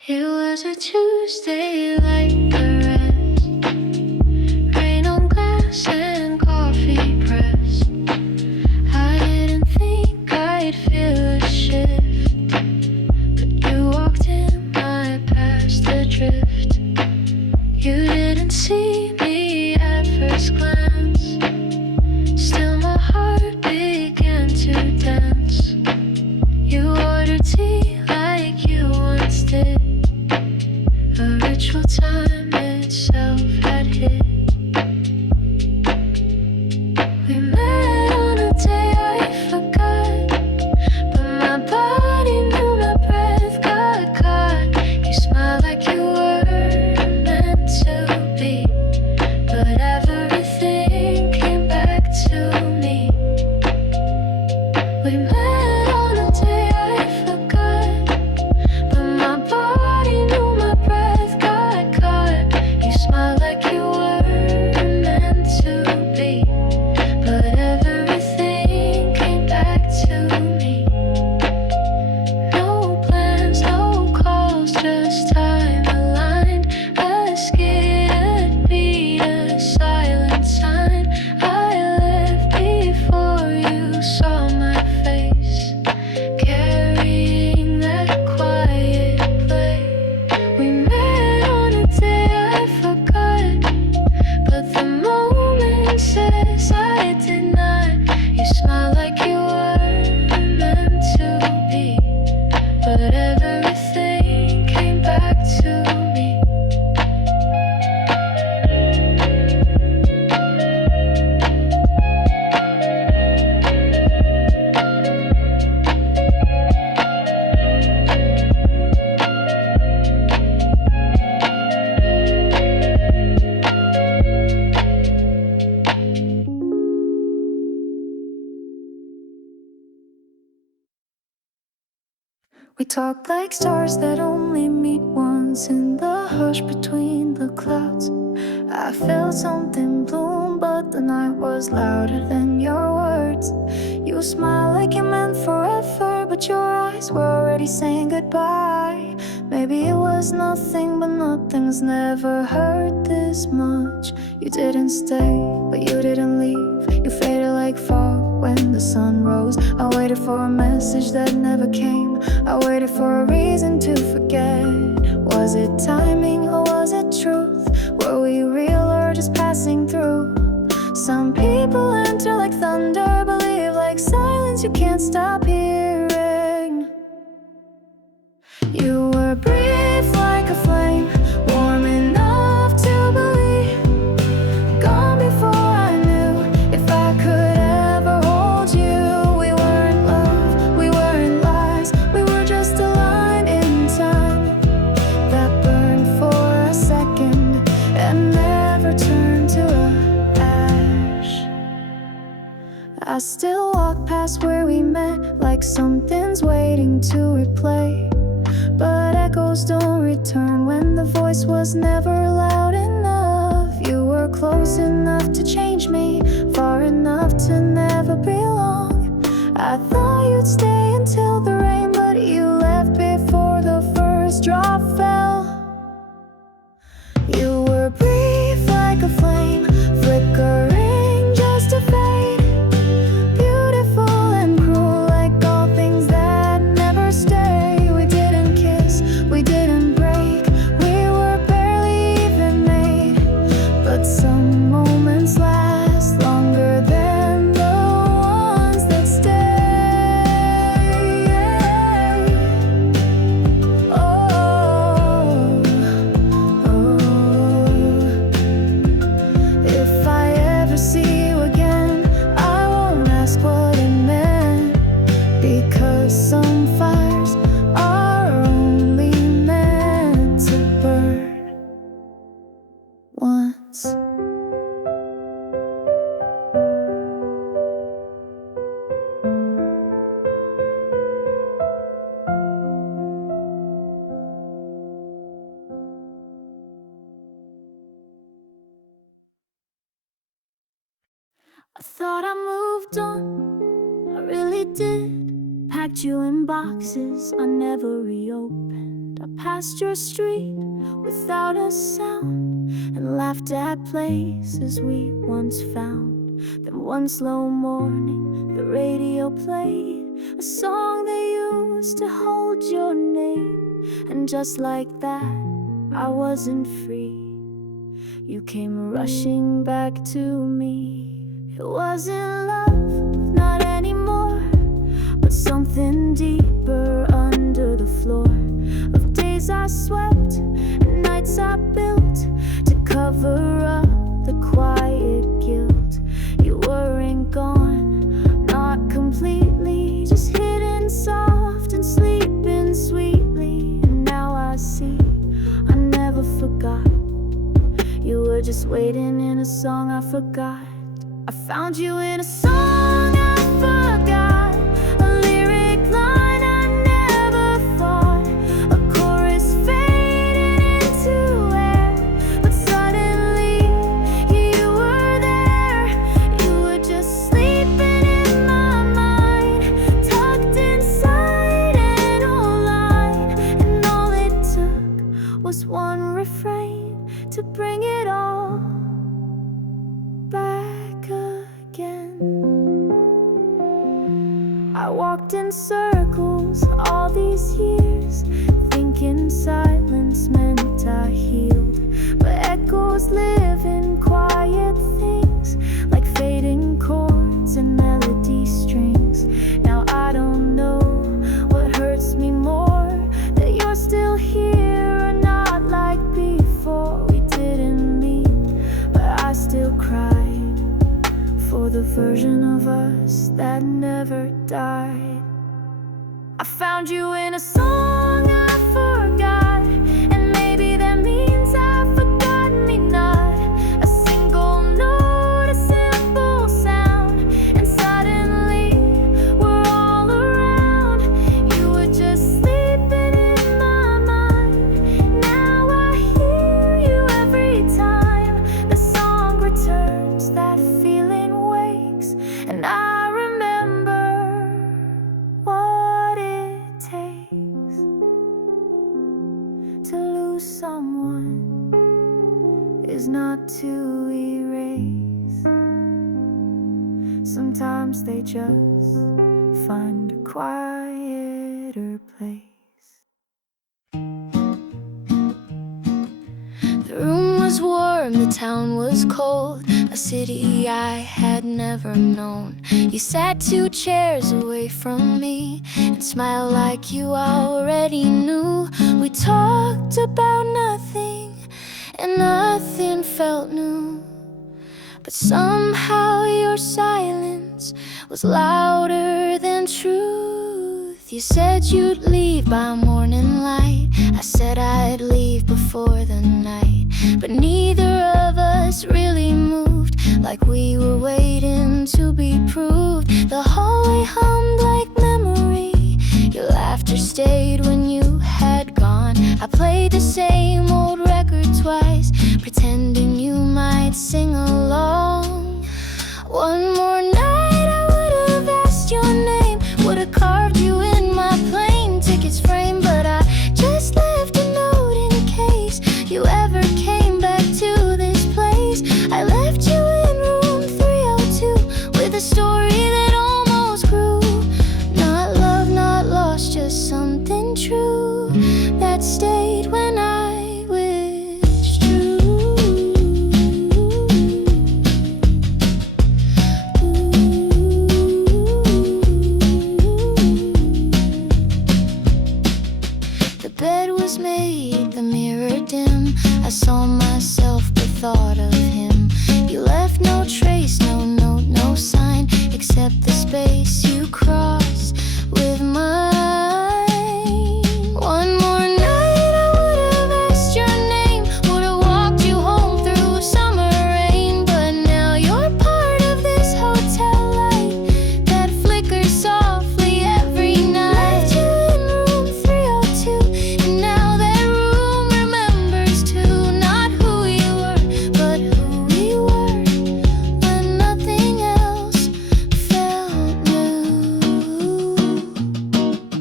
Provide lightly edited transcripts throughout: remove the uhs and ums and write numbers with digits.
It was a Tuesday like the rest. Rain on glass and coffee press. I didn't think I'd feel a shift, but you walked in my past adrift. You didn't see me at first glance. Still my heart began to dance. You ordered tea like you once did. A ritual time itself had hit. We met on a day I forgot, but my body knew my breath got caught. You smiled like you were meant to be, but everything came back to me. We met on a day I forgot, but my body knew my breath got caught. You smiled like you were meant to be, but everything came back to me. No plans, no calls, just time aligned. A scared beat, a silent sign. I left before you saw my face, carrying that quiet play. We met on a day I forgot, but the moment says I did not. You smiled like you were meant to be, but everything came back to me. We talked like stars that only meet once in the hush between the clouds. I felt something bloom, but the night was louder than your words. You smiled like you meant forever, but your eyes were already saying goodbye. Maybe it was nothing, but nothing's never hurt this much. You didn't stay, but you didn't leave. You faded like fog when the sun rose. I waited for a message that never came. I waited for a reason to forget. Was it timing or was it truth? Were we real or just passing through? Some people enter like thunder, believe like silence you can't stop hearing. You were brief like a flame, warm enough to believe. Gone before I knew if I could ever hold you. We weren't love, we weren't lies, we were just a line in time that burned for a second and never turned to ash. I still walk past where we met, like something's waiting to replay. But echoes don't return when the voice was never loud enough. You were close enough to change me, far enough to never belong. I thought you'd stay until the rain, but you left before the first drop fell. You were brief like a flame, flickering just to fade. Beautiful and cruel, like all things that never stay. We didn't kiss, we didn't break, we were barely even made. But some moments last longer than the ones that stay. Oh, if I ever see you again, I won't ask what it meant, because some fires are only meant to burn once. I thought I moved on, I really did. Packed you in boxes I never reopened. I passed your street without a sound and laughed at places we once found. Then one slow morning the radio played a song they used to hold your name, and just like that I wasn't free. You came rushing back to me. It wasn't love, not anymore, but something deeper under the floor of days I swept and nights I built to cover up the quiet guilt. You weren't gone, not completely, just hidden soft and sleeping sweetly. And now I see I never forgot. You were just waiting in a song I forgot. I found you in a song I forgot, a lyric line I never thought, a chorus fading into air. But suddenly you were there. You were just sleeping in my mind, tucked inside an old line. And all it took was one refrain to bring it all back again. I walked in circles all these years, thinking silence meant I healed. But echoes live in quiet things, like fading chords and melody strings. Now I don't know what hurts me more, that you're still here or not like before. We didn't meet, but I still cried for the version of us that never died. I found you in a song I forgot, and maybe that means I've forgotten me not. A single note, a simple sound, and suddenly we're all around. You were just sleeping in my mind. Now I hear you every time the song returns, that feeling wakes, and I remember what it takes to lose someone is not to erase. Sometimes they just find a quieter place. The room was warm, the town was cold, a city I had never known. You sat 2 chairs away from me and smiled like you already knew. We talked about nothing, and nothing felt new. But somehow your silence was louder than truth. You said you'd leave by morning light, I said I'd leave before the night. But neither of us really moved, like we were waiting to be proved. The hallway hummed like memory, your laughter stayed when you had gone. I played the same old record twice, pretending you might sing along. One more night I would have asked your name, would have carved you in my plane tickets frame. But I just left a note in case you ever came back to this place. I left you in room 302 with a story that almost grew. Not love, not lost, just something true that stayed when I withdrew. The bed was made, the mirror dim. I saw myself but thought of him. You left no trace, no note, no sign, except the space you crossed with mine. One more night I would have asked your name, would have walked you home through summer rain. But now you're part of this hotel light that flickers softly every night. Left you in room 302, and now that room remembers too. Not who you were, but who we were when nothing else felt new.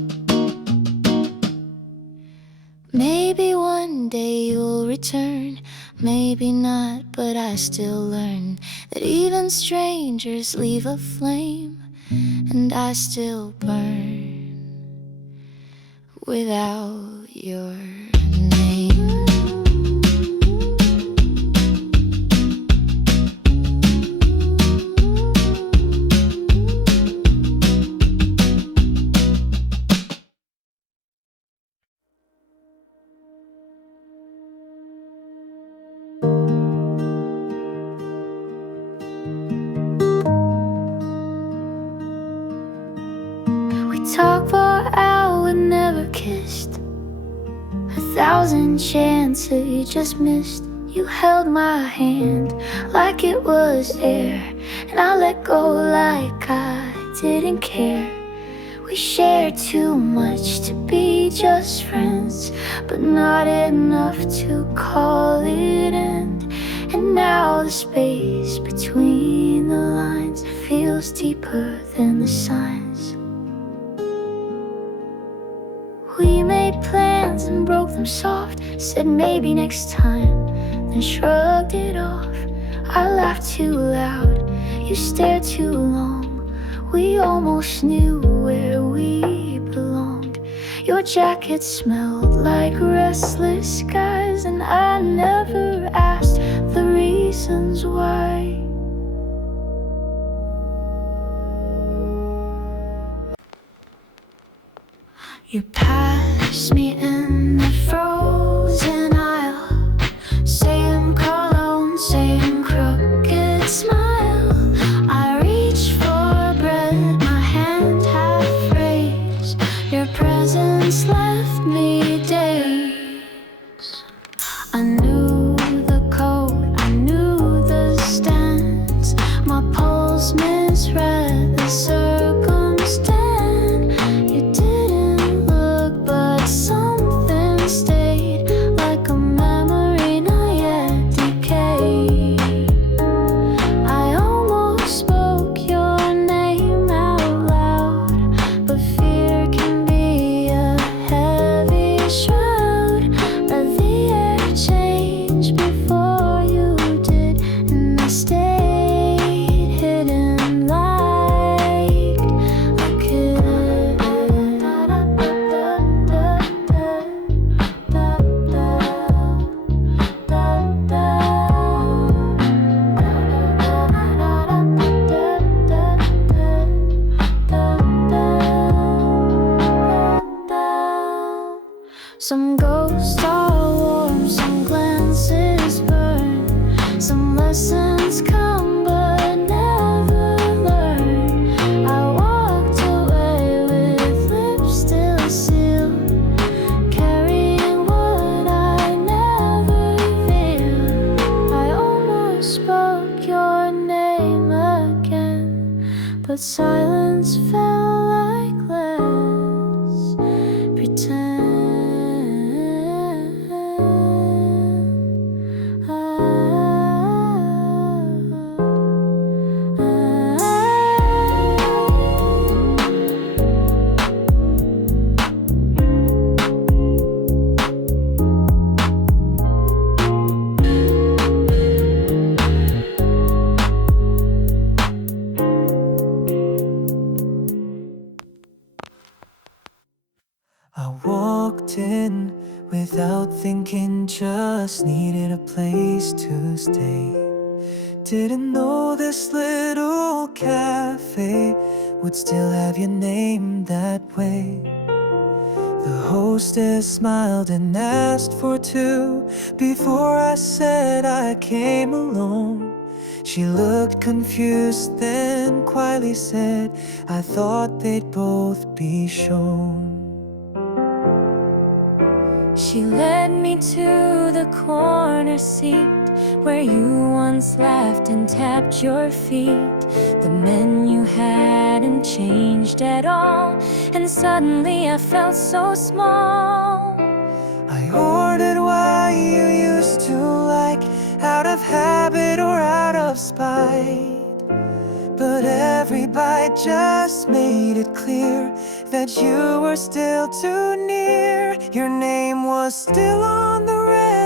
one day you'll return. Maybe not, but I still learn that even strangers leave a flame, and I still burn without your name. Talk for an hour, never kissed. 1,000 chances you just missed. You held my hand like it was air, and I let go like I didn't care. We shared too much to be just friends, but not enough to call it end. And now the space between the lines feels deeper than the signs. We made plans and broke them soft, said maybe next time, then shrugged it off. I laughed too loud, you stared too long. We almost knew where we belonged. Your jacket smelled like restless skies, and I never asked the reasons why. You passed me in the frozen aisle, same cologne, same crooked smile. I reached for bread, my hand half raised. Your presence left me dazed. I knew the code, I knew the stance. My pulse misread the circumstance. You didn't look, but something stayed, like a memory not yet decayed. I almost spoke your name out loud, but fear can be a heavy shroud. But the air changed before you did, and I stayed hidden like a kid. Some ghosts are warm, some glances burn, some lessons come but never learn. I walked away with lips still sealed, carrying what I never revealed. I almost spoke your name again, but silence felt like less pretend. I walked in without thinking, just needed a place to stay. Didn't know this little cafe would still have your name that way. The hostess smiled and asked for two before I said I came alone. She looked confused, then quietly said, I thought they'd both be shown. She led me to the corner seat where you once laughed and tapped your feet. The menu hadn't changed at all, and suddenly I felt so small. I ordered what you used to like, out of habit or out of spite. But every bite just made it clear that you were still too near. Your name was still on the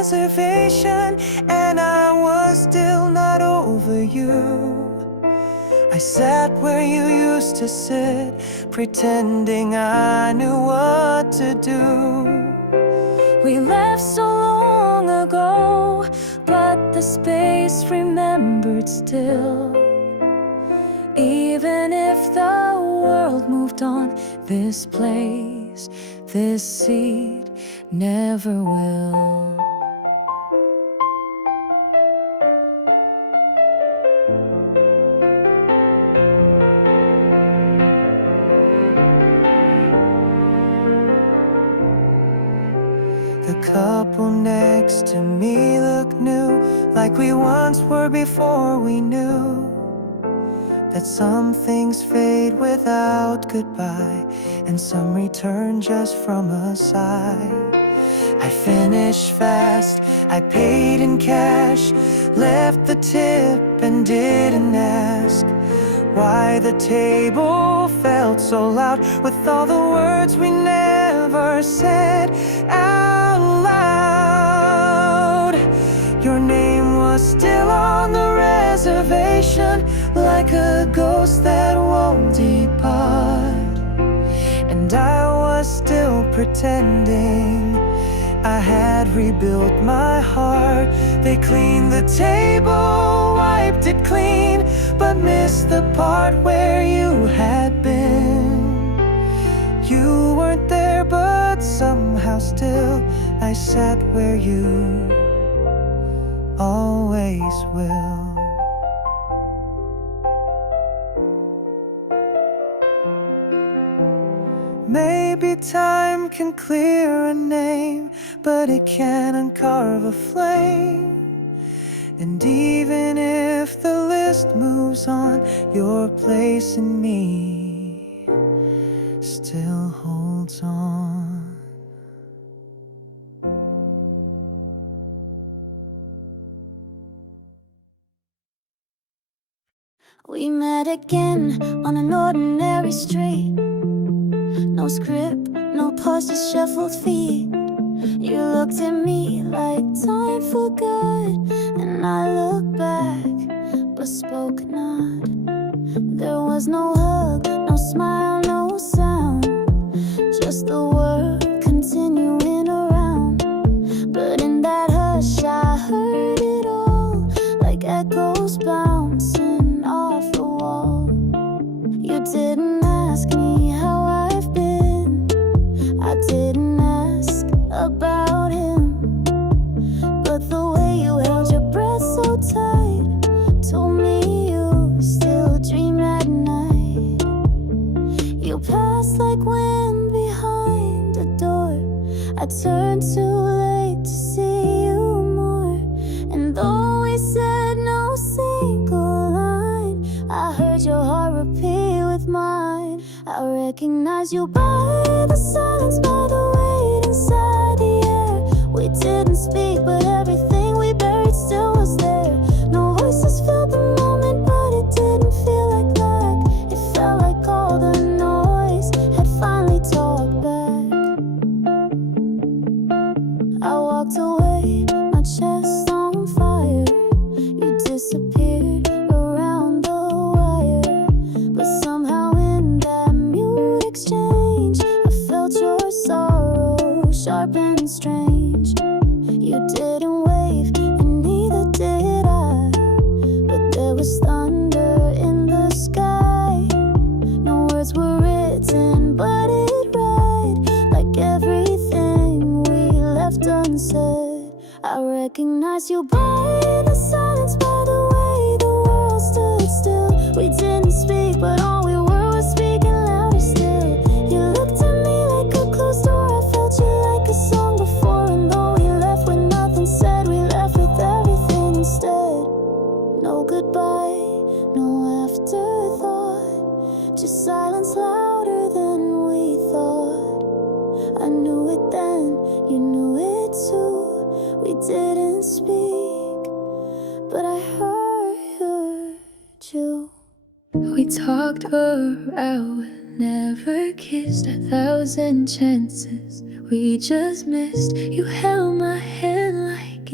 reservation, and I was still not over you. I sat where you used to sit, pretending I knew what to do. We left so long ago, but the space remembered still. Even if the world moved on, this place, this seat never will. The couple next to me looked new, like we once were before we knew that some things fade without goodbye, and some return just from a sigh. I finished fast, I paid in cash, left the tip and didn't ask why the table felt so loud with all the words we never said out loud. Your name was still on the reservation, like a ghost that won't depart. And I was still pretending I had rebuilt my heart. They cleaned the table, wiped it clean, but missed the part where you had been. You weren't there, but somehow still I sat where you always will. Maybe time can clear a name, but it can't uncarve a flame. And even if the list moves on, your place in me still holds on. We met again on an ordinary street. No script, no pause, just shuffled feet. You looked at me like time forgot, and I looked back, but spoke not. There was no hug, no smile, no sound, just the world continuing around. But in that hush I heard it all, like echoes bouncing off the wall. You didn't ask me how I've been, I didn't ask about him, but the way you held your breath so tight told me you still dream at night. You passed like wind behind a door, I turned too late to see you more. And though we said no single line, I heard your heart repeat with mine. I recognize you by the silence, by the weight inside the air. We didn't speak, but everything we buried still was there. No voices filled the moment, but it didn't feel like lack. It felt like all the noise had finally talked back. I walked away, my chest on fire. You disappeared around the wire, but somehow in that mute exchange I felt your sorrow, sharp and strange. You didn't wave, and neither did I, but there was thunder in the sky. No words were written, but it read like everything we left unsaid. I recognize you by the silence, by the way the world stood still. We didn't speak, but all we were was speaking louder still. You looked at me like a closed door, I felt you like a song before. And though we left with nothing said, we left with everything instead. No goodbye, no afterthought, just silence louder than we thought. I knew it then, you knew it too. We didn't speak, but I heard you. We talked for hours, never kissed, 1,000 chances we just missed. You held my hand like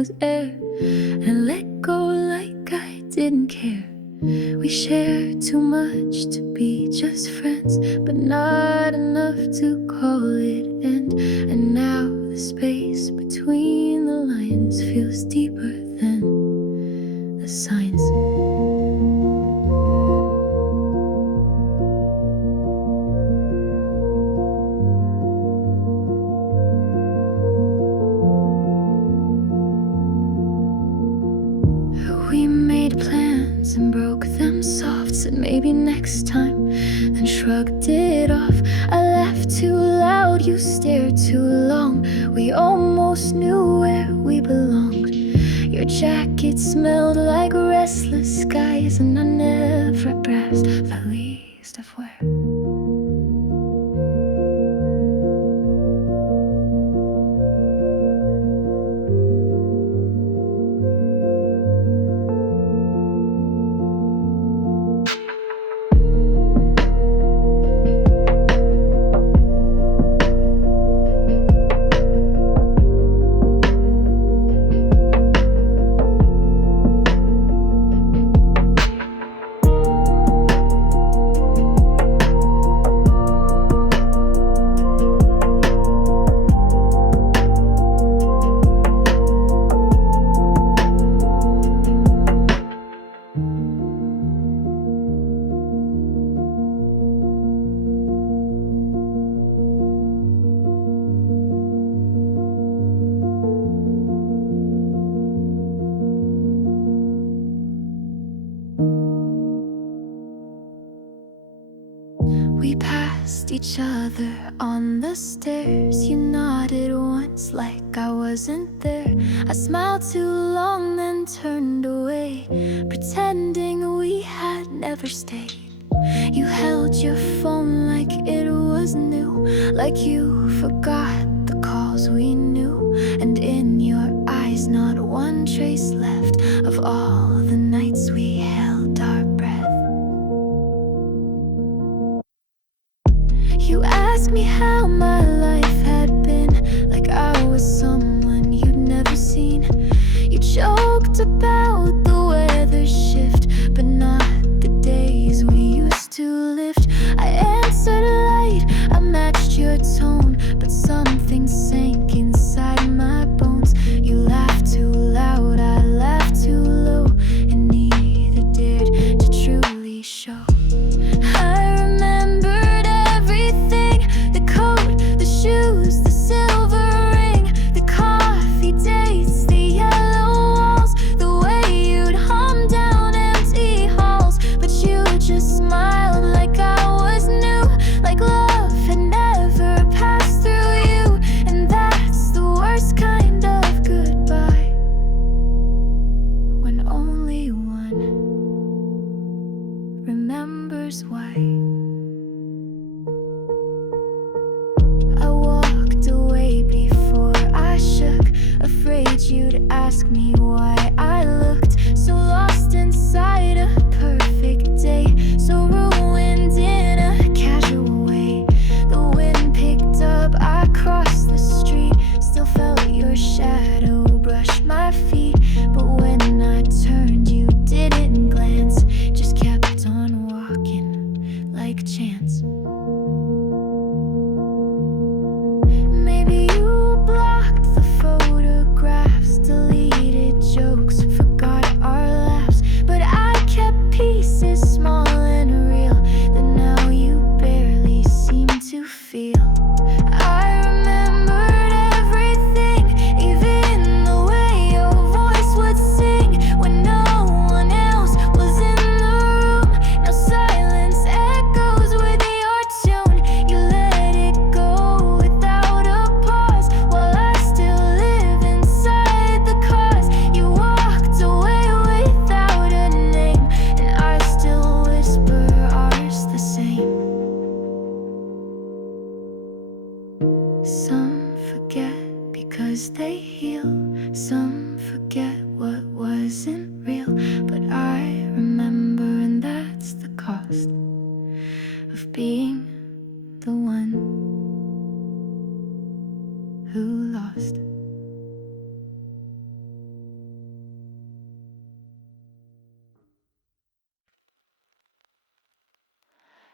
was air, and let go like I didn't care. We shared too much to be just friends, but not enough to call it end. And now the space between the lines feels deeper than the signs. We made plans and broke them soft, said maybe next time, then shrugged it off. I laughed too loud, you stared too long. We almost knew where we belonged. Your jacket smelled like restless skies, and I never asked the least of where. We passed each other on the stairs. You nodded once like I wasn't there. I smiled too long, then turned away, pretending we had never stayed. You held your phone like it was new, like you forgot the calls we knew. And in your eyes, not one trace left of all the nights we held our breath. You asked me how my life had been, like I was someone you'd never seen. You joked about the weather shift, but not the days we used to lift. I answered light, I matched your tone, but something sank inside my bones. You laughed too loud, I laughed too low, and neither dared to truly show. I remembered everything, the coat, the shoes, the silver ring, the coffee dates, the yellow walls, the way you'd hum down empty halls. But you just smiled like I was new, like love had never passed through you. And that's the worst kind of goodbye, when only one remembers why. I walked away before I shook, afraid you'd ask me why I looked so lost inside a perfect day, so ruined in a casual way. The wind picked up, I crossed the street, still felt your shadow brush my feet. But when I turned, you didn't glance, just kept on walking like chance. Maybe you blocked the photographs, deleted jokes, forgot our laughs, but I kept pieces small and real that now you barely seem to feel. I remembered everything, even the way your voice would sing when no one else was in the room. Now silence echoes with your tune. You let it go without a pause, while I still live inside the cause. You walked away without a name, and I still whisper ours the same. Some forget because they heal, some forget what wasn't real, but I remember, and that's the cost of being the one who lost.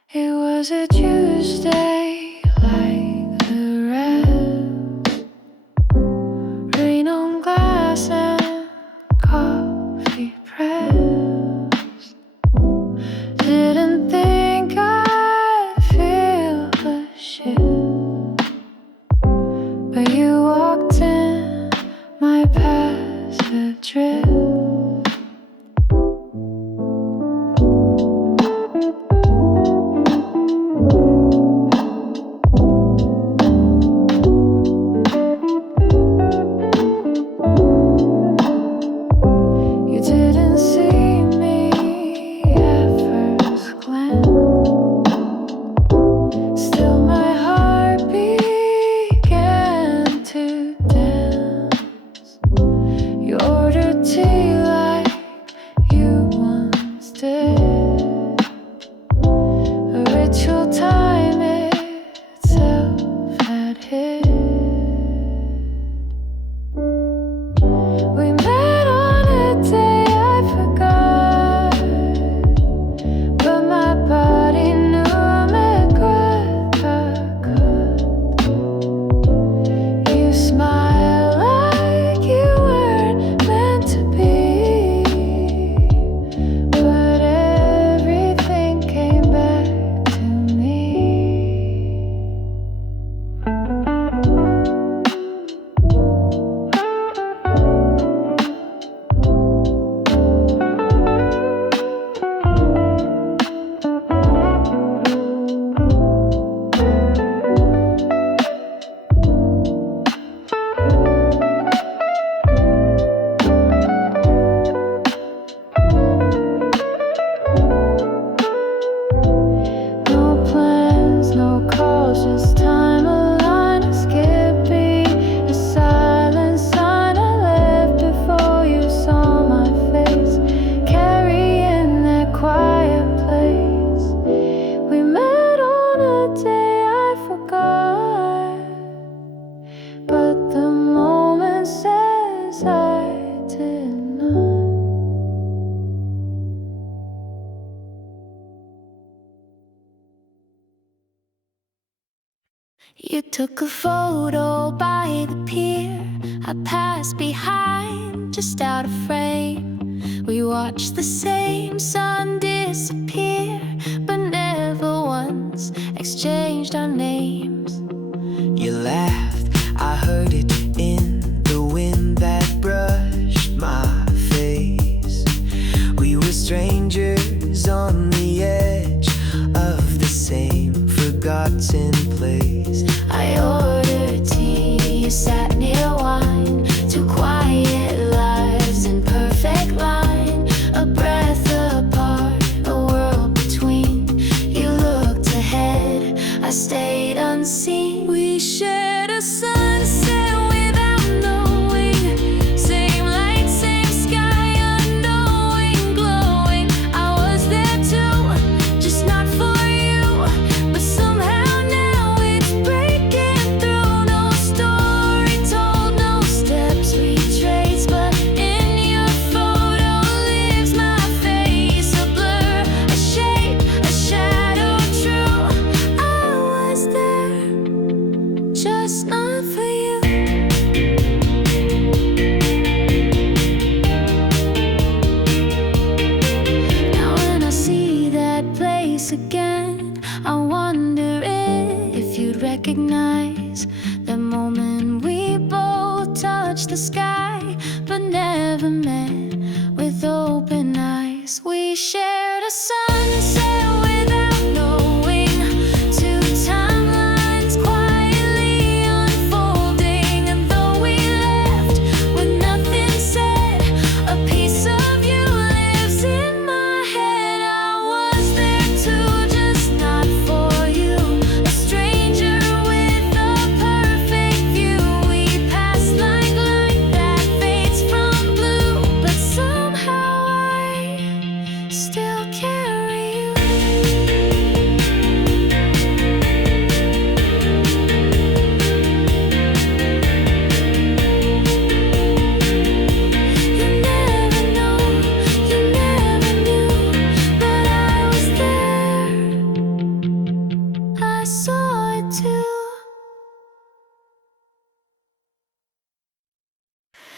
It was a Tuesday like the rest. Rain on glass and coffee press. Didn't think I'd feel the shift, but you walked in my path adrift. You didn't see me at first glance. Still my heart began to dance. You ordered tea like you once did. A ritual time itself had hit. We met on a day I forgot, but my body knew McGregor. You smiled like you weren't meant to be, but everything came back to me. No plans, no calls, just time aligned to skip beat. A silent sign I left before you saw my face, carrying that quiet place. We met on a day I forgot, but the moment says I did not. You took a photo by the pier. I passed behind, just out of frame. We watched the same sun disappear, but never once exchanged our names. You laughed, I heard it in the wind that brushed my face. We were strangers on the edge of the same forgotten place. I ordered tea, you sat near wine. Two quiet lives in perfect line. A breath apart, a world between. You looked ahead, I stayed unseen. We shared a sunset without knowing. Same light, same sky, unknowing, glowing. I was there too, just not for you. But somehow now it's breaking through. No story told, no steps retraced, but in your photo lives my face. A blur, a shape, a shadow true. I was there, just not for you. Now when I see that place again, I wonder if you'd recognize that moment we both touched the sky, but never met with open eyes. We shared a sunset without knowing. Two timelines quietly unfolding, and though we left with nothing said, a piece of you lives in my head. I was there too, just not for you. A stranger with a perfect view. We passed like light that fades from blue.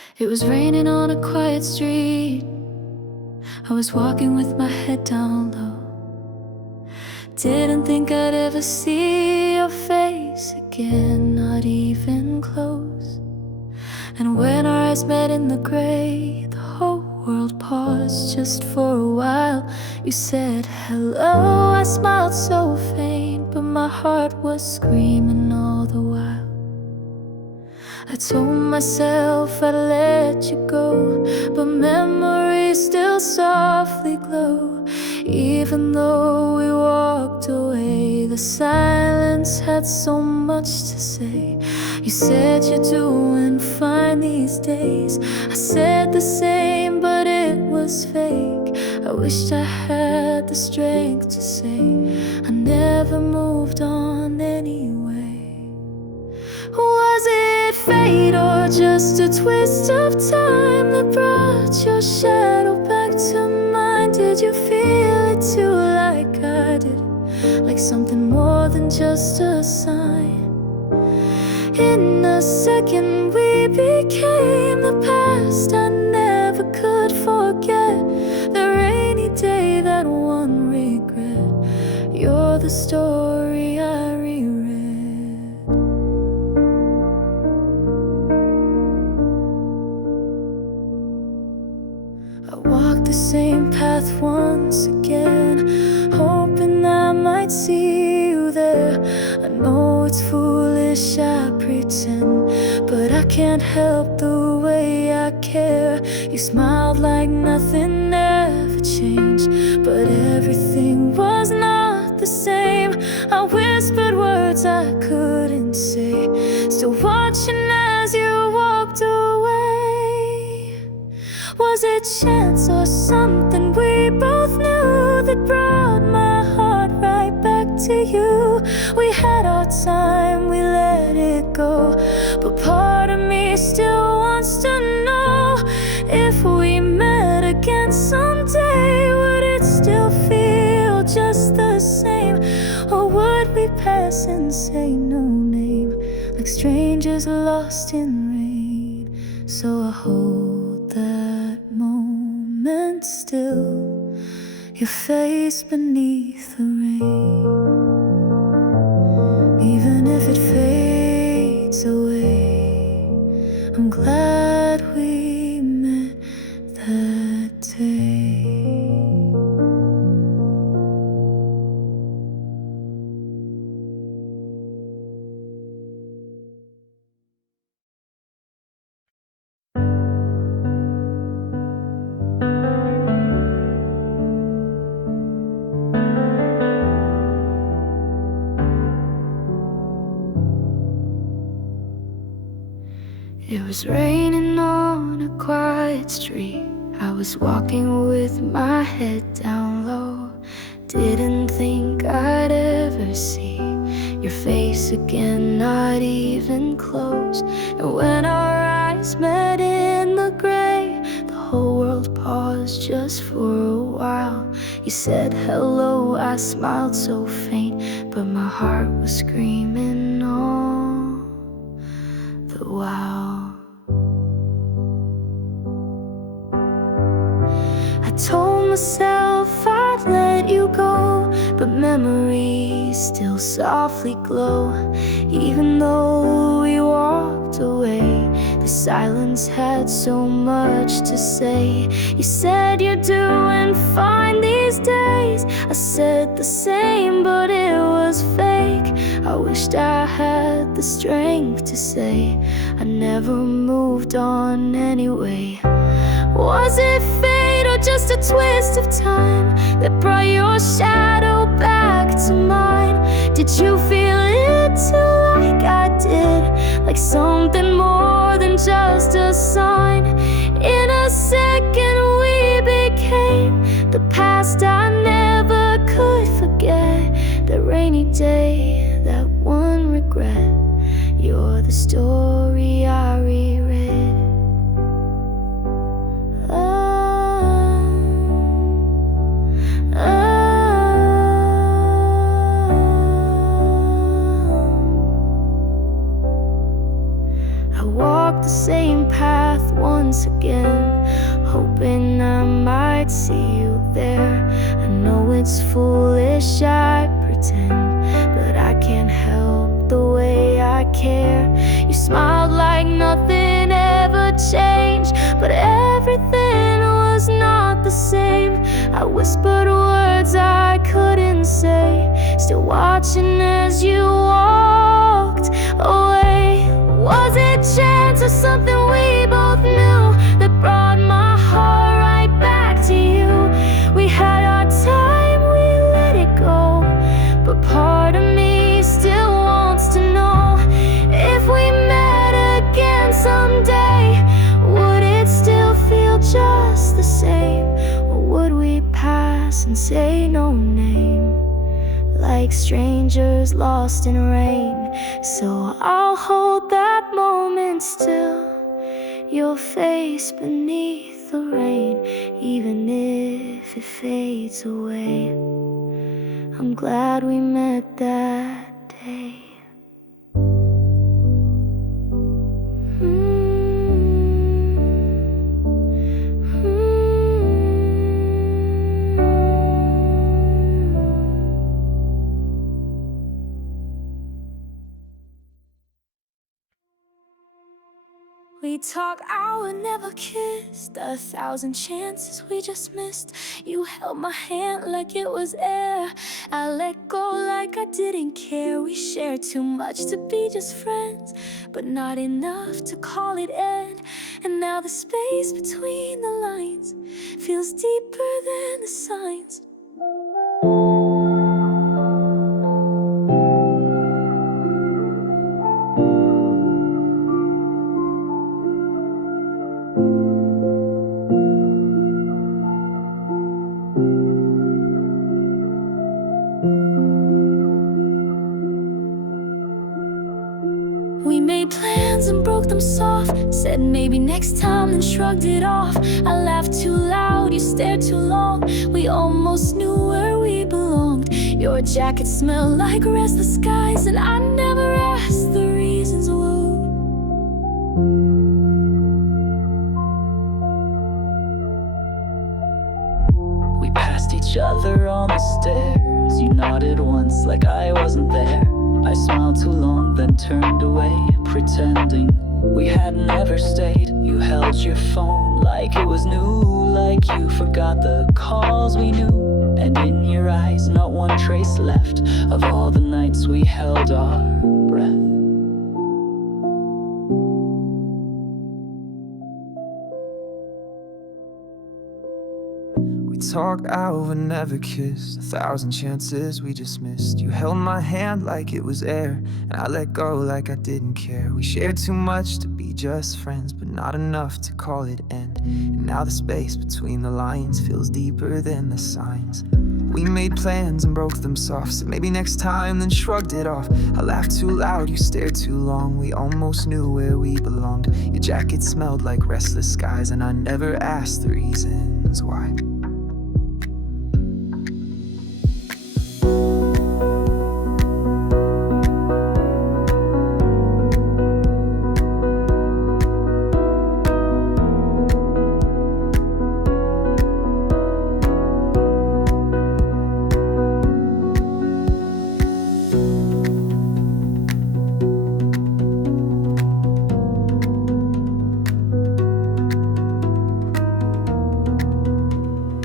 It was raining on a quiet street. I was walking with my head down low. Didn't think I'd ever see your face again, not even close. And when our eyes met in the gray, the whole world paused just for a while. You said hello, I smiled so faint, but my heart was screaming all the while. I told myself I'd let you go, but memories still softly glow. Even though we walked away, the silence had so much to say. You said you're doing fine these days. I said the same, but it was fake. I wished I had the strength to say I never moved on anyway. Was it fate or just a twist of time that brought your shadow back to mine? Did you feel it too like I did? Like something more than just a sign? In a second we became the past I never could forget. The rainy day, that one regret. You're the story I reread. I walked the same path once again, hoping I might see you there. I know it's foolish, I pretend, but I can't help the way I care. You smiled like nothing ever changed, but everything was not the same. I whispered words I couldn't say, still watching as you walked away. Was it chance or something we both knew that brought my heart right back to you? We had our time, we let it go, but part of me still wants to know if we met again someday, would it still feel just the same? Or would we pass and say no name, like strangers lost in rain? So I hold that moment still, your face beneath the rain. Even if it fades away, I'm glad we met that day. It was raining on a quiet street. I was walking with my head down low. Didn't think I'd ever see your face again, not even close. And when our eyes met in the gray, the whole world paused just for a while. You said hello, I smiled so faint, but my heart was screaming all the while. I told myself I'd let you go, but memories still softly glow. Even though we walked away, the silence had so much to say. You said you're doing fine these days. I said the same, but it was fake. I wished I had the strength to say I never moved on anyway. Was it fate or just a twist of time that brought your shadow back to mine? Did you feel it too like I did? Like something more than just a sign? In a second we became the past I never could forget. The rainy day, that one regret. You're the story I reread. I walked the same path path once again, hoping I might see you there. I know it's foolish, I pretend, but I can't help the way I care. You smiled like nothing ever changed, but everything was not the same. I whispered words I couldn't say, still watching as you walked away. Was it chance or something we both knew that brought my heart right back to you? We had our time, we let it go, but part of me still wants to know if we met again someday, would it still feel just the same? Or would we pass and say no name, like strangers lost in rain? So I'll hold that moment still, your face beneath the rain, even if it fades away. I'm glad we met that day. We talk hour, never kissed, 1,000 chances we just missed. You held my hand like it was air, I let go like I didn't care. We shared too much to be just friends, but not enough to call it end. And now the space between the lines feels deeper than the signs. We made plans and broke them soft, said maybe next time, then shrugged it off. I laughed too loud, you stared too long, we almost knew where we belonged. Your jacket smelled like restless skies, and I never asked the reasons why. We passed each other on the stairs, you nodded once like I wasn't there. I smiled too long, then turned away, pretending we had never stayed. You held your phone like it was new, like you forgot the calls we knew. And in your eyes, not one trace left of all the nights we held our breath. Talked out but never kissed, 1,000 chances we just missed. You held my hand like it was air, and I let go like I didn't care. We shared too much to be just friends, but not enough to call it end. And now the space between the lines feels deeper than the signs. We made plans and broke them soft, said maybe next time, then shrugged it off. I laughed too loud, you stared too long, we almost knew where we belonged. Your jacket smelled like restless skies, and I never asked the reasons why.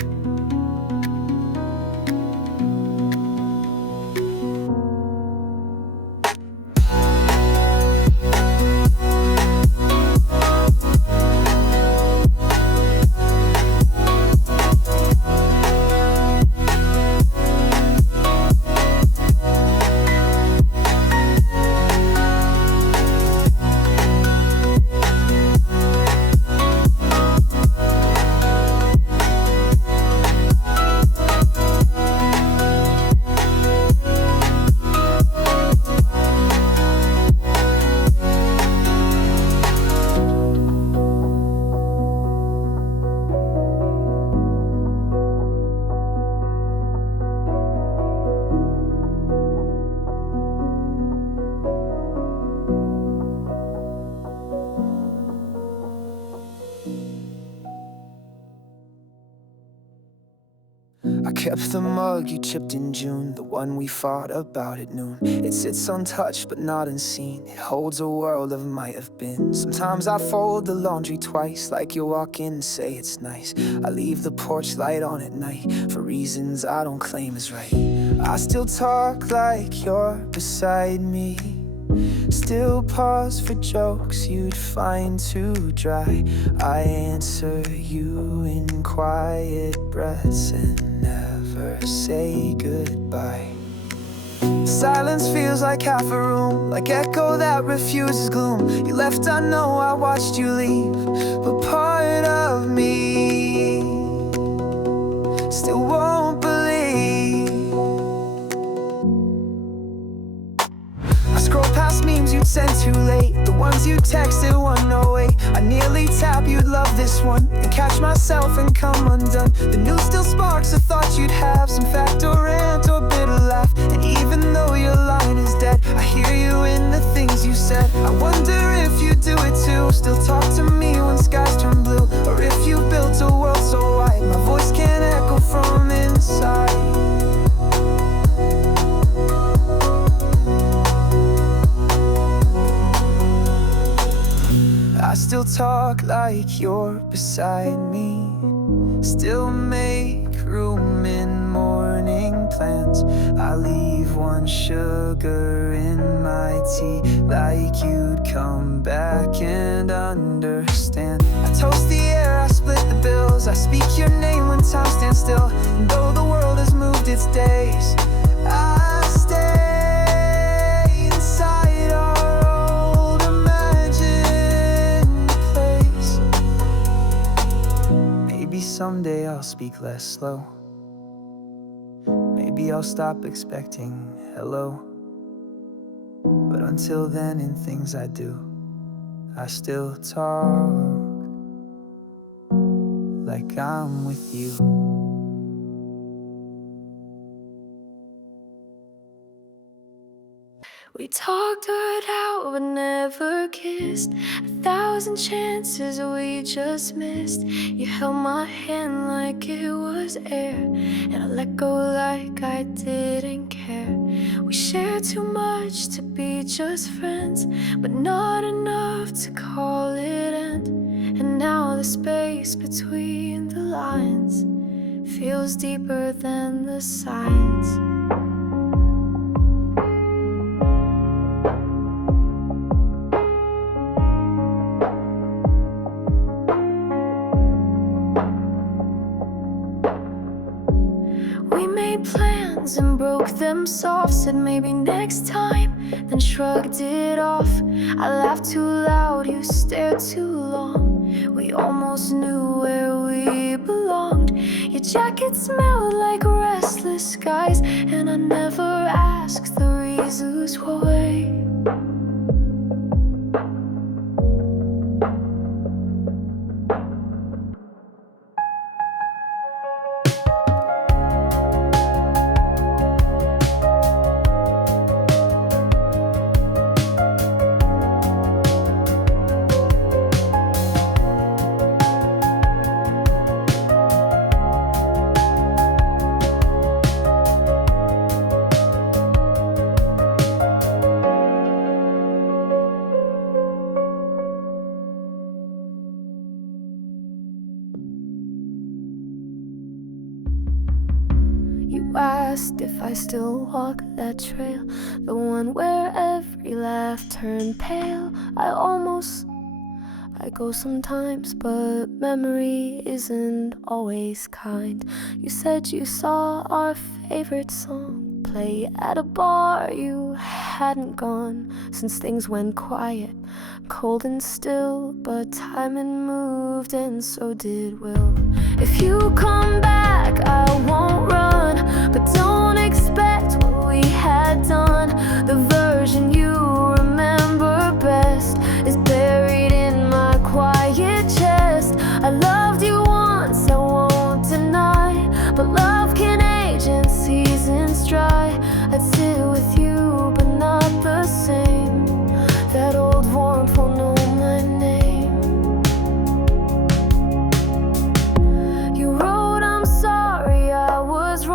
I kept the mug you chipped in June, the one we fought about at noon. It sits untouched but not unseen. It holds a world of might have been. Sometimes I fold the laundry twice, like you walk in and say it's nice. I leave the porch light on at night for reasons I don't claim is right. I still talk like you're beside me. Still pause for jokes you'd find too dry. I answer you in quiet breaths and never say goodbye. Silence feels like half a room, like echo that refuses gloom. You left, I know, I watched you leave, but part of me still won't believe. I scroll past memes you'd sent too late, the ones you texted 108. I nearly tap you'd love this one, and catch myself and come undone. The news still sparks a thought you'd have some fact or rant or bitter laugh. And even though your line is dead, I hear you in the things you said. I wonder if you do it too, still talk to me when skies turn blue, or if you built a world so wide my voice can't echo from inside. I still talk like you're beside me. Still make room in morning plans. I leave one sugar in my tea, like you'd come back and understand. I toast the air, I split the bills, I speak your name when time stands still. And though the world has moved its days, I stay inside our old imagined place. Maybe someday I'll speak less slow. Maybe I'll stop expecting hello. But until then, in things I do, I still talk like I'm with you. We talked it out but never kissed. 1,000 chances we just missed. You held my hand like it was air, and I let go like I didn't care. We shared too much to be just friends, but not enough to call it end. And now the space between the lines feels deeper than the signs. We made plans and broke them soft, said maybe next time, then shrugged it off. I laughed too loud, you stared too long. We almost knew where we belonged. Your jacket smelled like restless skies, and I never asked the reasons why. You asked if I still walk that trail, the one where every laugh turned pale. I go sometimes, but memory isn't always kind. You said you saw our favorite song play at a bar you hadn't gone since things went quiet, cold and still, but time had moved and so did Will. If you come back, I won't run, but don't expect what we had done. The version you remember best is buried in my quiet chest. I loved you once, I won't deny, but love can age and seasons dry. I'd sit with you, but not the same. That old warmth will know my name. You wrote I'm sorry I was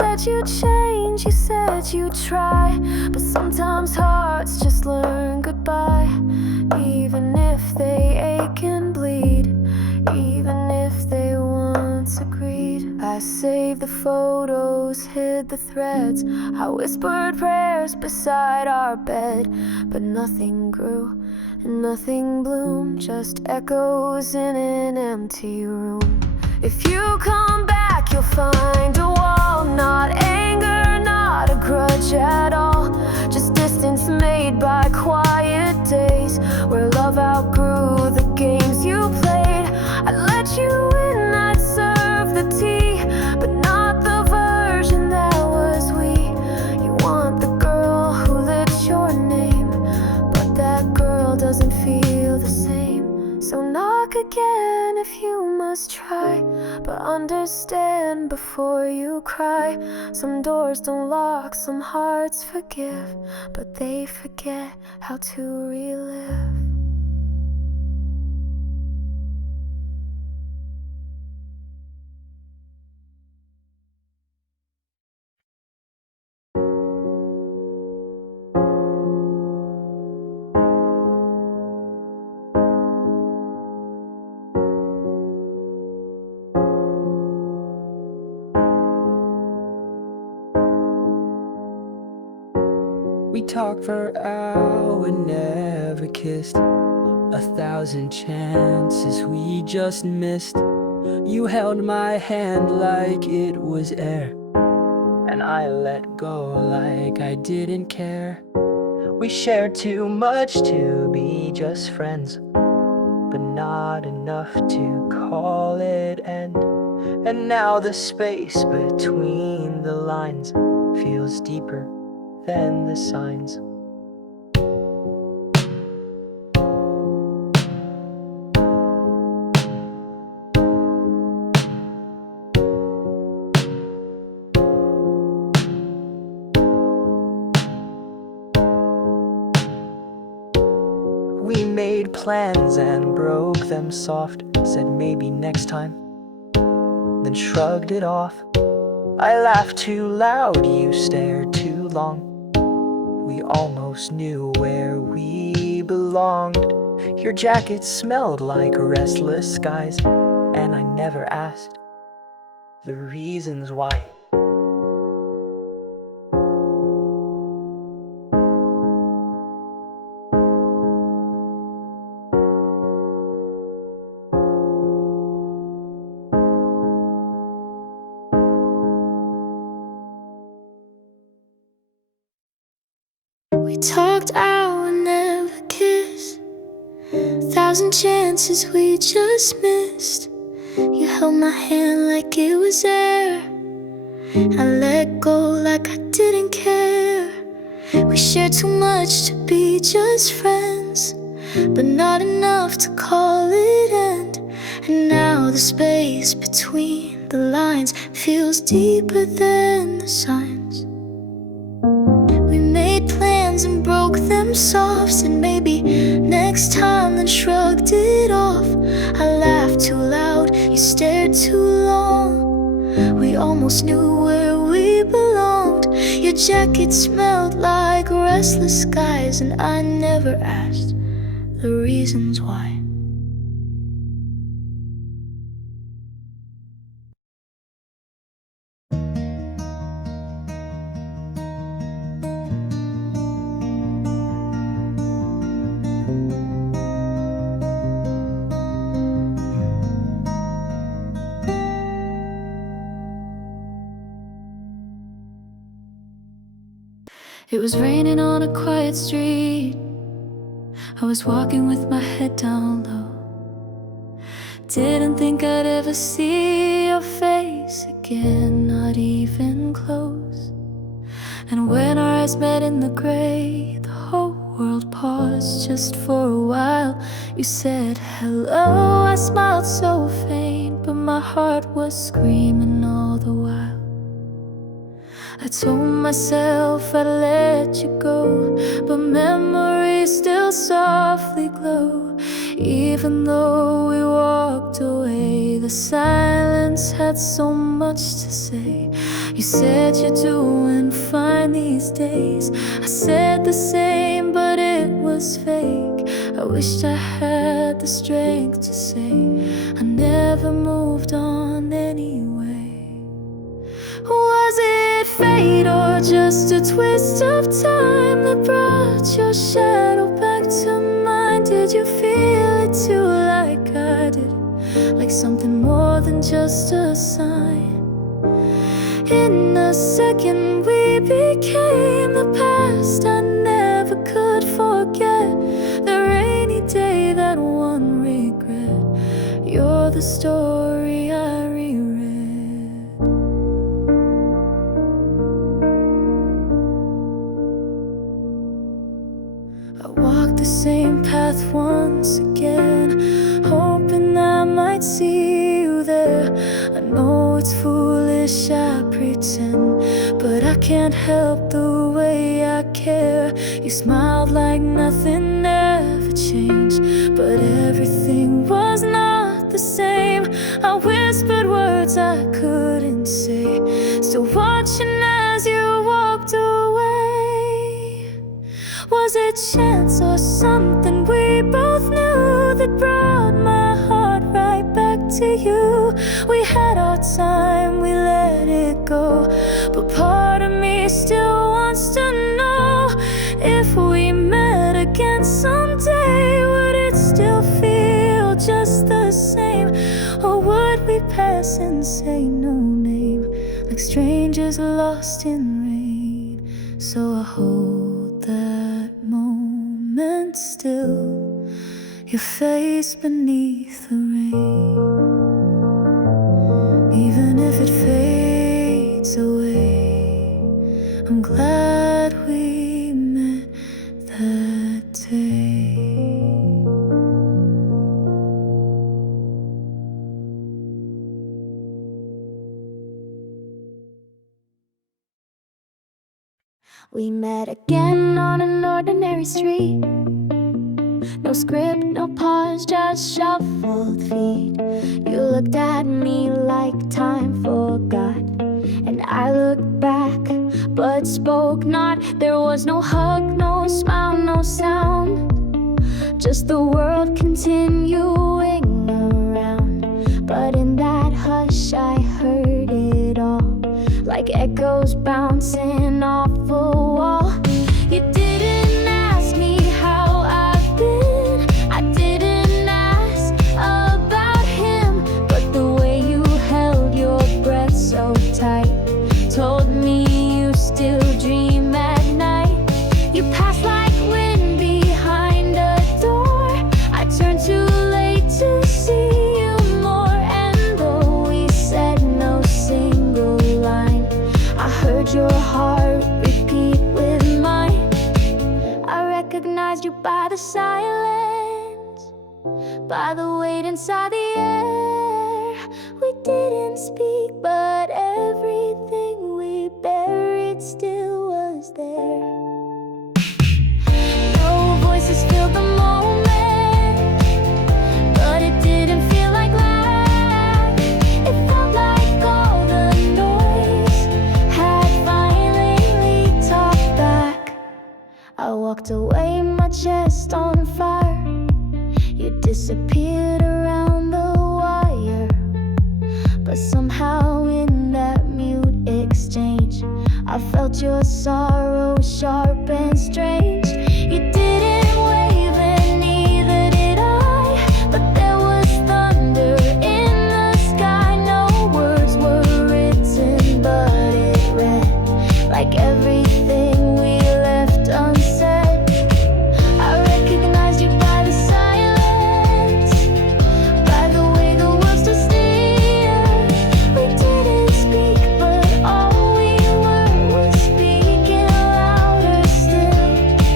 said you'd change, you said you'd try, but sometimes hearts just learn goodbye. Even if they ache and bleed, even if they once agreed. I saved the photos, hid the threads, I whispered prayers beside our bed, but nothing grew and nothing bloomed, just echoes in an empty room. If you come back, you'll find a wall, not anger, not a grudge at all, just distance made by quiet days, where love outgrew the games you played. I'd let you in, I'd serve the tea, but not the version that was we. You want the girl who lit your name, but that girl doesn't feel the same. So knock again if you must try, but understand before you cry. Some doors don't lock, some hearts forgive, but they forget how to relive. We talked for hours, never kissed. 1,000 chances we just missed. You held my hand like it was air, and I let go like I didn't care. We shared too much to be just friends, but not enough to call it end. And now the space between the lines feels deeper than the signs. We made plans and broke them soft, said maybe next time, then shrugged it off. I laughed too loud, you stared too long. We almost knew where we belonged. Your jacket smelled like restless skies, and I never asked the reasons why. We talked out and never kissed. 1,000 chances we just missed. You held my hand like it was air. I let go like I didn't care. We shared too much to be just friends, but not enough to call it end. And now the space between the lines feels deeper than the signs. We made plans and broke them soft, and maybe next time, then shrugged it off. I laughed too loud, you stared too long. We almost knew where we belonged. Your jacket smelled like restless skies, and I never asked the reasons why. It was raining on a quiet street. I was walking with my head down low. Didn't think I'd ever see your face again, not even close. And when our eyes met in the gray, the whole world paused just for a while. You said hello, I smiled so faint, but my heart was screaming all the while. I told myself I'd let you go, but memories still softly glow. Even though we walked away, the silence had so much to say. You said you're doing fine these days. I said the same, but it was fake. I wished I had the strength to say I never moved on anyway. Was it fate or just a twist of time that brought your shadow back to mine? Did you feel it too like I did? Like something more than just a sign? In a second we became the past I never could forget. The rainy day that one regret. You're the story I reread. I walked the same path once again, hoping I might see you there. I know it's foolish, I pretend, but I can't help the way I care. You smiled like nothing ever changed, but everything was not the same. I whispered words I couldn't say, still watching as you walked away. Was it chance or something we both knew that brought my heart right back to you? We had our time, we let it go, but part of me still wants to know if we met again someday, would it still feel just the same? Or would we pass and say no name, like strangers lost in rain? So I hold that moment still, your face beneath the rain. Even if it fades away, I'm glad we met that day. We met again on an ordinary street. No script, no pause, just shuffled feet. You looked at me like time forgot, and I looked back, but spoke not. There was no hug, no smile, no sound, just the world continuing around. But in that hush I heard it all, like echoes bouncing off a wall. You didn't ask me how I've been, I didn't ask about him, but the way you held your breath so tight told me you still dream at night. You passed like wind behind a door, I turned too late to see you more. And though we said no single line, I heard your heart repeat with mine. I recognized you by the silence, by the weight inside the air. We didn't speak, but everything we buried still was there. No voices filled the moment, but it didn't feel like life. It felt like all the noise had finally talked back. I walked away, my chest on fire. You disappeared around the wire, but somehow in that mute exchange I felt your sorrow sharp and strange. You didn't wave and neither did I, but there was thunder in the sky. No words were written, but it read like everything we left unsaid. I recognized you by the silence, by the way the world still stared. We didn't speak, but all we were was speaking louder still.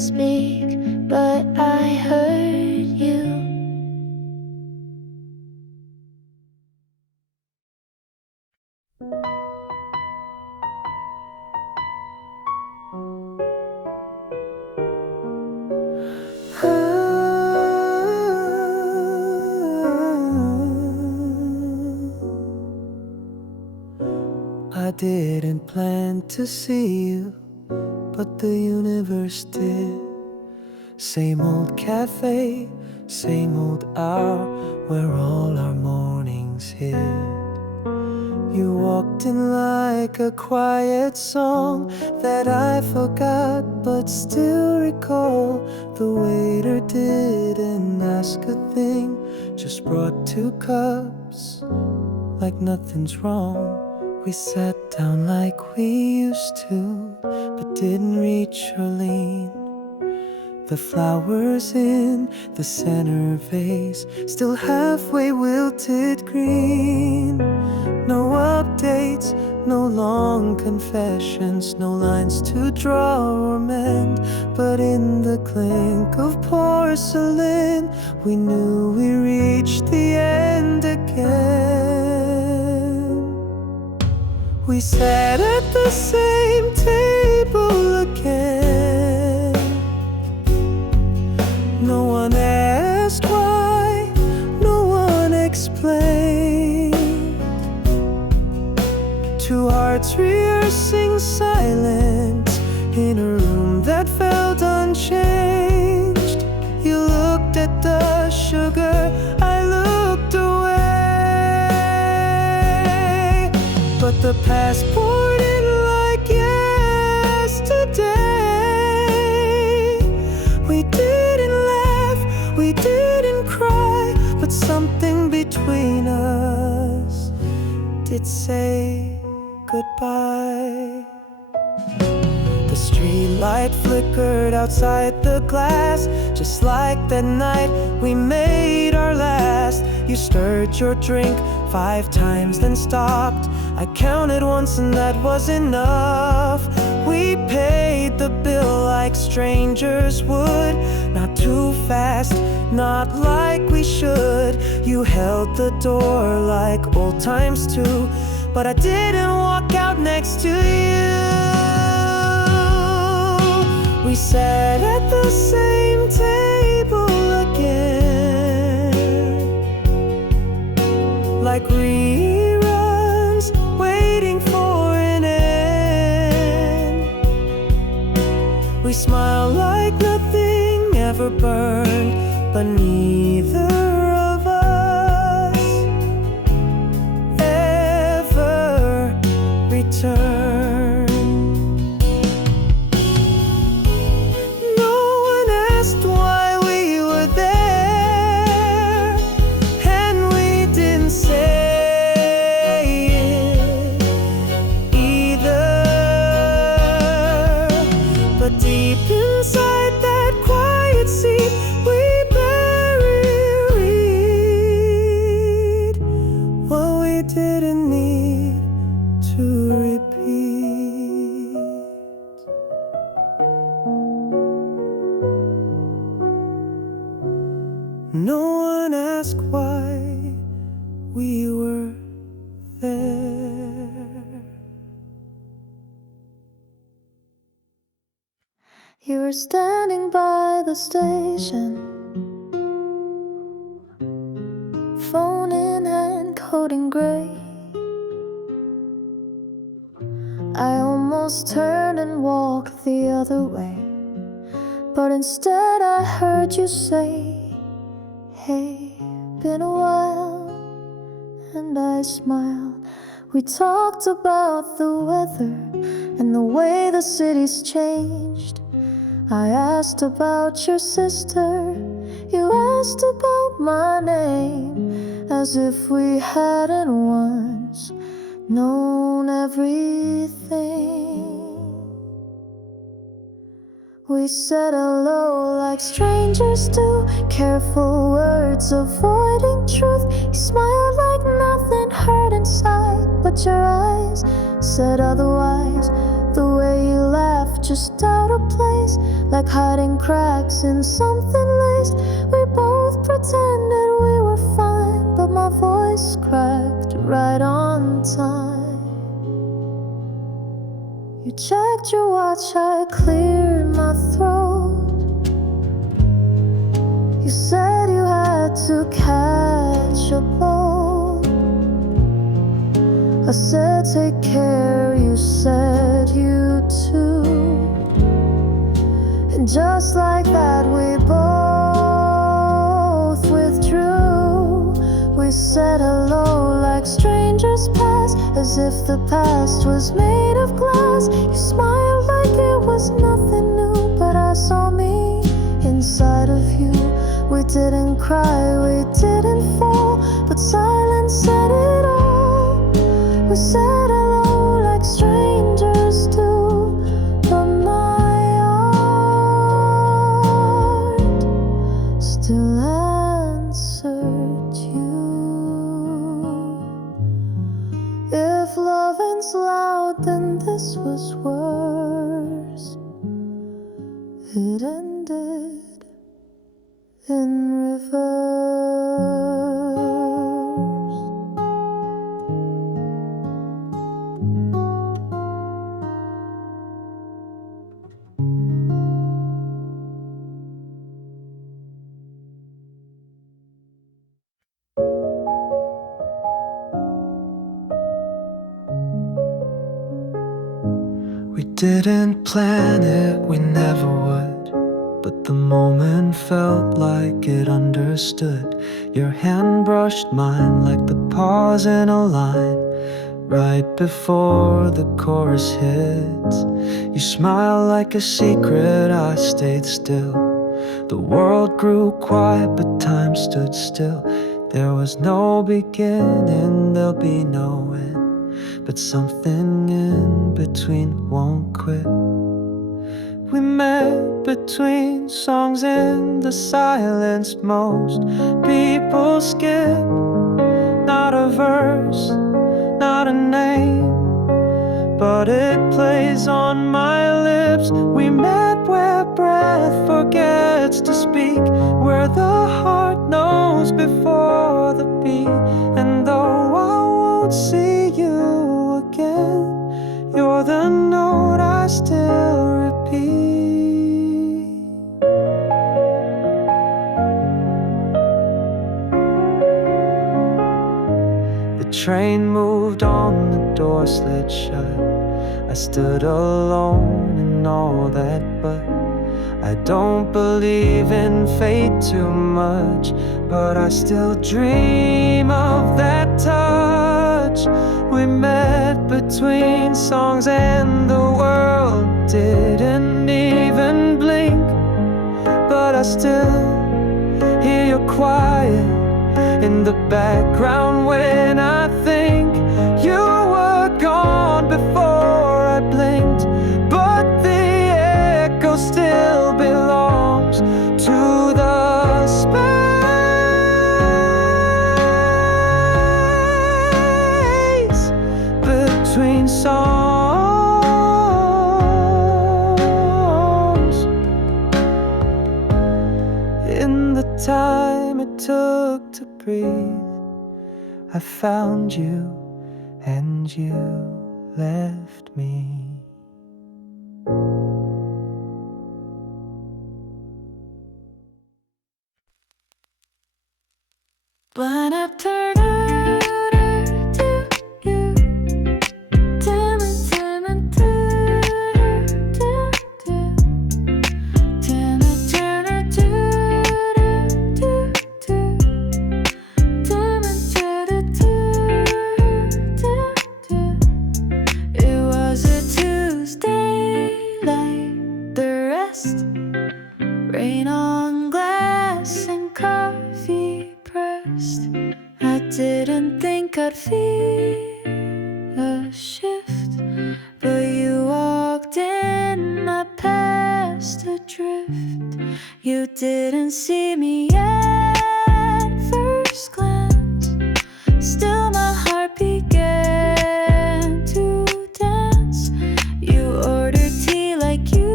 speak, but I heard you. I didn't plan to see you, but the universe did. Same old cafe, same old hour, where all our mornings hit. You walked in like a quiet song that I forgot but still recall. The waiter didn't ask a thing, just brought 2 cups like nothing's wrong. We sat down like we used to, but didn't reach or lean. The flowers in the center vase still halfway wilted green. No updates, no long confessions, no lines to draw or mend. But in the clink of porcelain, we knew we reached the end again. We sat at the same table again. No one asked why, no one explained. 2 hearts rehearsing silence in a room that felt unchanged. You looked at the sugar, I looked away. But the past poured in like yesterday. We didn't laugh, we didn't cry, but something between us did say goodbye. The streetlight flickered outside the glass, just like that night we made our last. You stirred your drink 5 times, then stopped. I counted once and that was enough. We paid the bill like strangers would, not too fast, not like we should. You held the door like old times too, but I didn't walk out next to you. We sat at the same table again, like reruns, waiting for an end. We smiled like nothing ever burned, but neither of us ever returned. No one asked why we were there, and we didn't say it either. But deep inside that quiet seat, we buried what we didn't need to repeat. No one asked why we were there. You were standing by the station, phone in hand, coat in gray. I almost turned and walked the other way, but instead I heard you say, hey, been a while, and I smiled. We talked about the weather and the way the city's changed. I asked about your sister, you asked about my name, as if we hadn't once known everything. We said hello like strangers do, careful words avoiding truth. You smiled like nothing hurt inside, but your eyes said otherwise. The way you laughed just out of place, like hiding cracks in something laced. We both pretended we were fine, but my voice cracked right on time. You checked your watch, I cleared my throat. You said you had to catch a boat. I said take care, you said you too. And just like that we both withdrew. We said hello like strangers pass, as if the past was made of glass. You smiled like it was nothing new, but I saw me inside of you. We didn't cry, we didn't fall, but silence said it all. We said hello like strangers do, but my heart still answered you. If loving's loud, then this was worse. It ended in reverse. We didn't plan it, we never would, but the moment felt like it understood. Your hand brushed mine like the pause in a line, right before the chorus hits. You smiled like a secret, I stayed still. The world grew quiet, but time stood still. There was no beginning, there'll be no end, but something in between won't quit. We met between songs in the silence. Most people skip, not a verse, not a name, but it plays on my lips. We met where breath forgets to speak, where the heart knows before the beat. And though I won't see you again, you're the note I still repeat. The train moved on, the door slid shut. I stood alone in all that, but I don't believe in fate too much, but I still dream of that touch. We met between songs and the world didn't even blink, but I still hear your quiet in the background when I think you were gone before I blinked. But the echo still belongs to the space between songs. In the time it took to breathe, I found you and you left me. When I turn to you, it was a Tuesday like the rest. Rain on glass and coffee pressed. I didn't think I'd feel a shift, but you walked in, I passed adrift. You didn't see me at first glance, still my heart began to dance. You ordered tea like you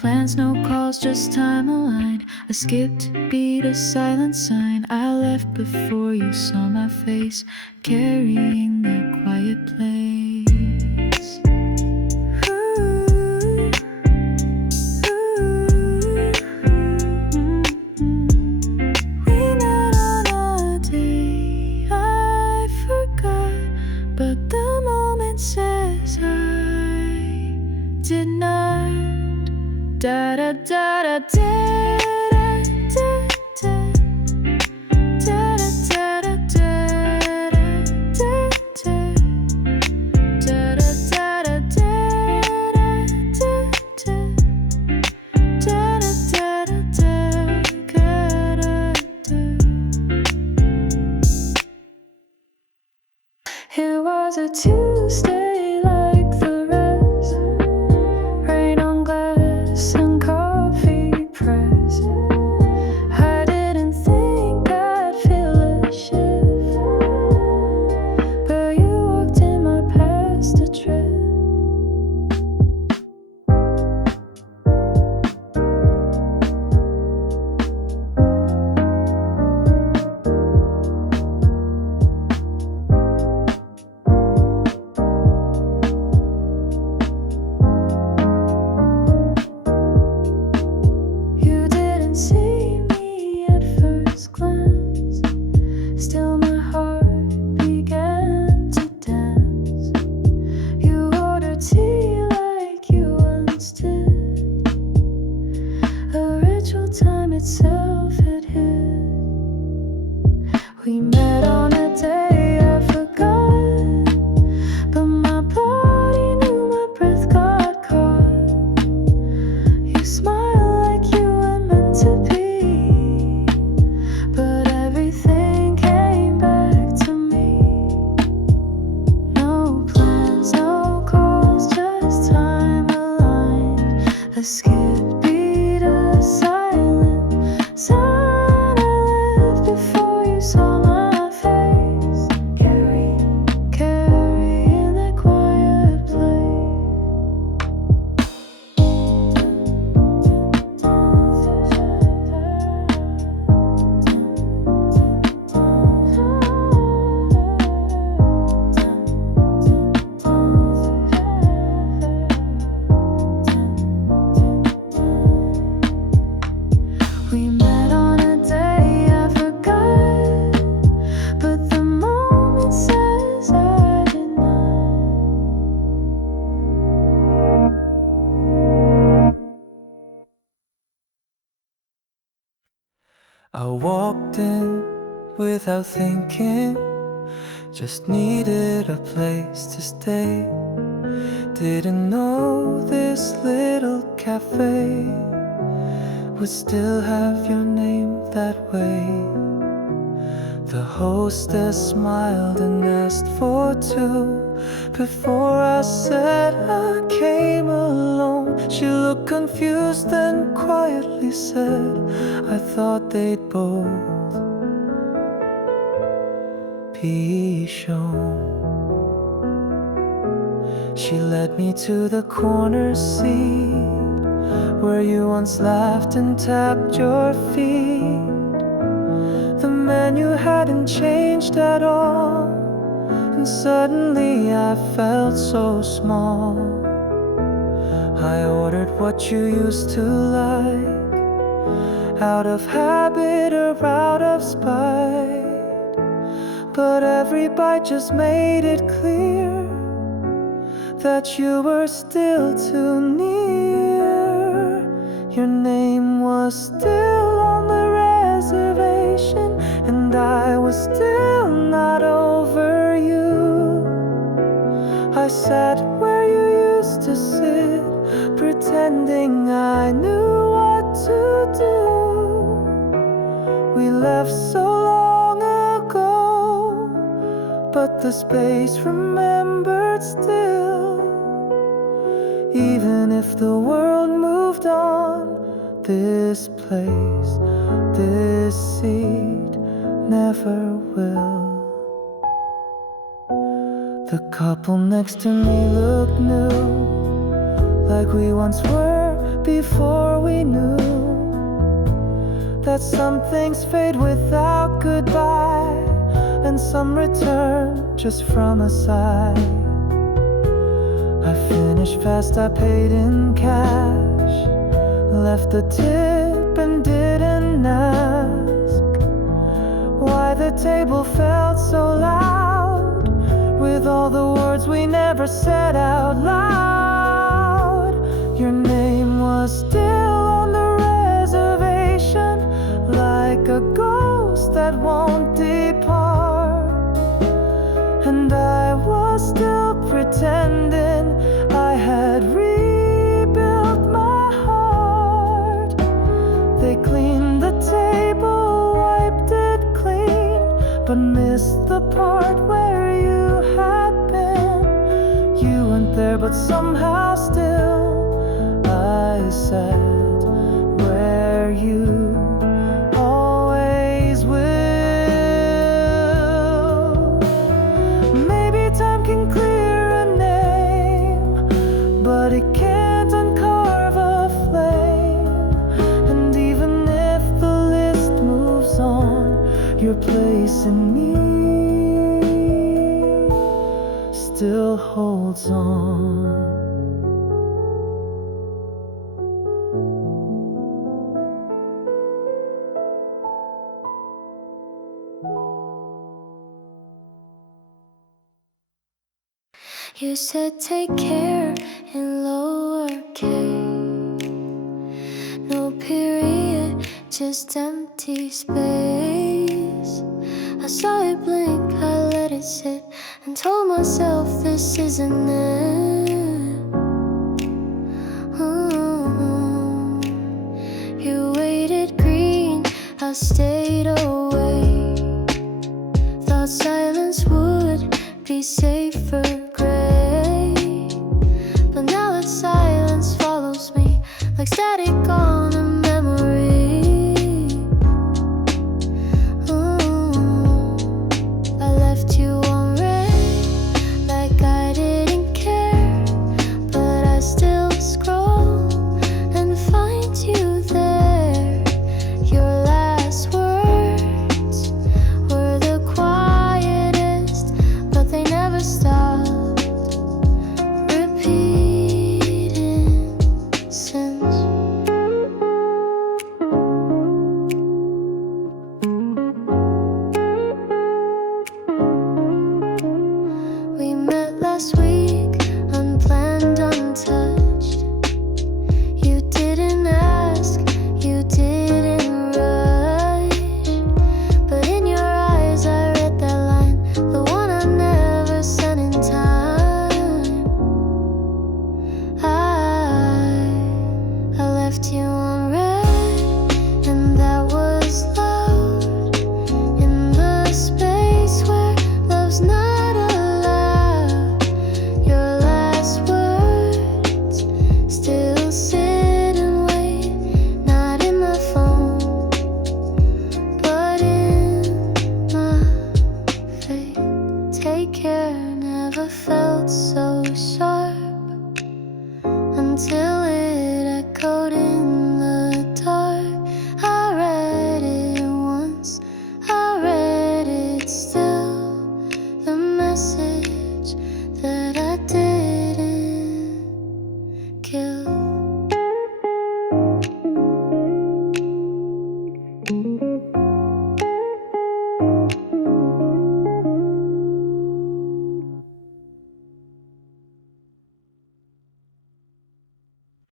plans, no calls, just time aligned. A skipped beat, a silent sign. I left before you saw my face, carrying the quiet place. We met on a day I forgot, but the moment says I did not. Da da da da da da da da. Da da da da da da da. Da da da da da da da. Da da da da da da. It was a Tuesday like the rest. Rain on glass and coffee press. I didn't think I'd feel a shift, but you walked in my past a trip. You didn't see me at first glance, still my heart began to dance. You ordered tea like you once did. A ritual time itself had hit. We met on a day I forgot, but my body knew my breath got caught. You smile like you were meant to be, but everything came back to me. No plans, no calls, just time aligned. A skip beat, a silent sign. I left before you saw my face, carrying that quiet We met on a day I forgot, but the moment says I did not. I walked in without thinking, just needed a place to stay. Didn't know this little cafe would still have your name that way. The hostess smiled and asked for two. Before I said I came alone, she looked confused and quietly said, I thought they'd both be shown. She led me to the corner seat where you once laughed and tapped your feet. The menu hadn't changed at all, and suddenly I felt so small. I ordered what you used to like, out of habit or out of spite, but every bite just made it clear that you were still too near. Your name was still on the reservation, and I was still not over you. I sat where you used to sit, pretending I knew what to do. We left so long ago, but the space remembered still. Even if the world moved on, this place, this seat never will. The couple next to me looked new, like we once were before we knew that some things fade without goodbye, and some return just from a sigh. I finished fast, I paid in cash, left a tip and didn't ask why the table felt so loud, with all the words we never said out loud. Your name was still on the reservation, like a ghost that won't depart. And I was still pretending I had rebuilt my heart. They cleaned the table, wiped it clean, but missed the part where you had been. You weren't there, but somehow still I sat where you always will. Maybe time can clear a name, but it can't uncarve a flame. And even if the list moves on, your place in me still holds on. You said take care in lowercase, no period, just empty space. I saw it blink, I let it sit, and told myself this isn't it. You waited green, I stayed away. Thought silence would be safer gray, but now that silence follows me like static on a memory. I left you on red, like I didn't care, but I still scroll and find you there. Your last words were the quietest, but they never stopped repeating since. We met last week, unplanned, untouched. You didn't ask, you didn't rush, but in your eyes I read that line, the one I never sent in time. I left you